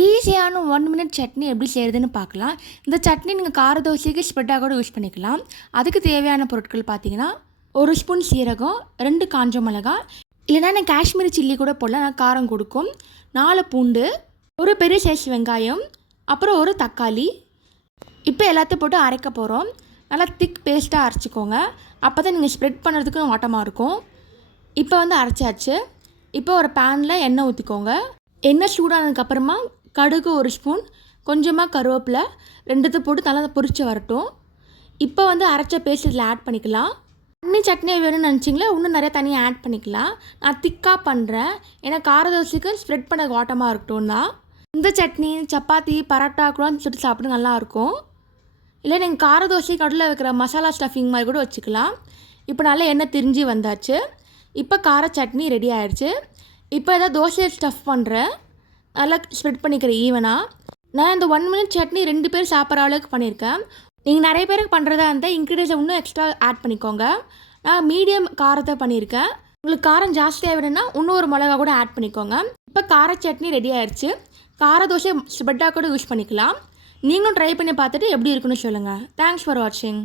ஈஸியான one minute chutney எப்படி செய்கிறதுன்னு பார்க்கலாம். இந்த சட்னி நீங்கள் கார தோசைக்கு ஸ்ப்ரெட்டாக கூட யூஸ் பண்ணிக்கலாம். அதுக்கு தேவையான பொருட்கள் பார்த்தீங்கன்னா ஒரு ஸ்பூன் சீரகம் ரெண்டு காஞ்ச மிளகாய் இல்லைனா நான் காஷ்மீரி சில்லி கூட போடலாம் நான் காரம் கொடுக்கும். நாலு பூண்டு ஒரு பெரிய சைஸ் வெங்காயம் அப்புறம் ஒரு தக்காளி. இப்போ எல்லாத்தையும் போட்டு அரைக்க போகிறோம் நல்லா திக் பேஸ்ட்டாக அரைச்சிக்கோங்க. அப்போ தான் நீங்கள் ஸ்ப்ரெட் பண்ணுறதுக்கு ஓட்டமாக இருக்கும். இப்போ வந்து அரைச்சாச்சு. இப்போ ஒரு பேனில் எண்ணெய் ஊற்றிக்கோங்க எண்ணெய் சூடானதுக்கப்புறமா கடுகு ஒரு ஸ்பூன் கொஞ்சமாக கருவேப்பிலை ரெண்டுத்தை போட்டு நல்லா பொரிச்சு வரட்டும். இப்போ வந்து அரைச்ச பேஸ்ட் இதில் ஆட் பண்ணிக்கலாம். தண்ணி சட்னி வேணும்னு நினச்சிங்களா? இன்னும் நிறையா தண்ணியை ஆட் பண்ணிக்கலாம். நான் திக்காக பண்ணுறேன் ஏன்னா கார தோசைக்கு ஸ்ப்ரெட் பண்ண ஓட்டமாக இருக்கட்டும் தான். இந்த சட்னி சப்பாத்தி பரோட்டா கூட சுட்டு சாப்பிட்டு நல்லாயிருக்கும் இல்லை நீங்கள் கார தோசை கடலில் வைக்கிற மசாலா ஸ்டஃபிங் மாதிரி கூட வச்சுக்கலாம். இப்போ நல்லா எண்ணெய் திரிஞ்சு வந்தாச்சு. இப்போ கார சட்னி ரெடி ஆயிடுச்சு. இப்போ ஏதாவது தோசையை ஸ்டஃப் பண்ணுறேன் நல்லா ஸ்ப்ரெட் பண்ணிக்கிறேன் ஈவனாக நான் இந்த ஒன் மினிட் சட்னி ரெண்டு பேர் சாப்பிட்ற அளவுக்கு பண்ணியிருக்கேன். நீங்கள் நிறைய பேருக்கு பண்ணுறதா இருந்தால் இன்க்ரீடியன்ஸை இன்னும் எக்ஸ்ட்ரா ஆட் பண்ணிக்கோங்க. நான் மீடியம் காரத்தை பண்ணியிருக்கேன். உங்களுக்கு காரம் ஜாஸ்தியாக வேணும்னா இன்னும் ஒரு மிளகா கூட ஆட் பண்ணிக்கோங்க. இப்போ கார சட்னி ரெடி ஆயிடுச்சு கார தோசை ஸ்ப்ரெட்டாக கூட யூஸ் பண்ணிக்கலாம். நீங்களும் ட்ரை பண்ணி பார்த்துட்டு எப்படி இருக்குன்னு சொல்லுங்கள் தேங்க்ஸ் ஃபார் வாட்சிங்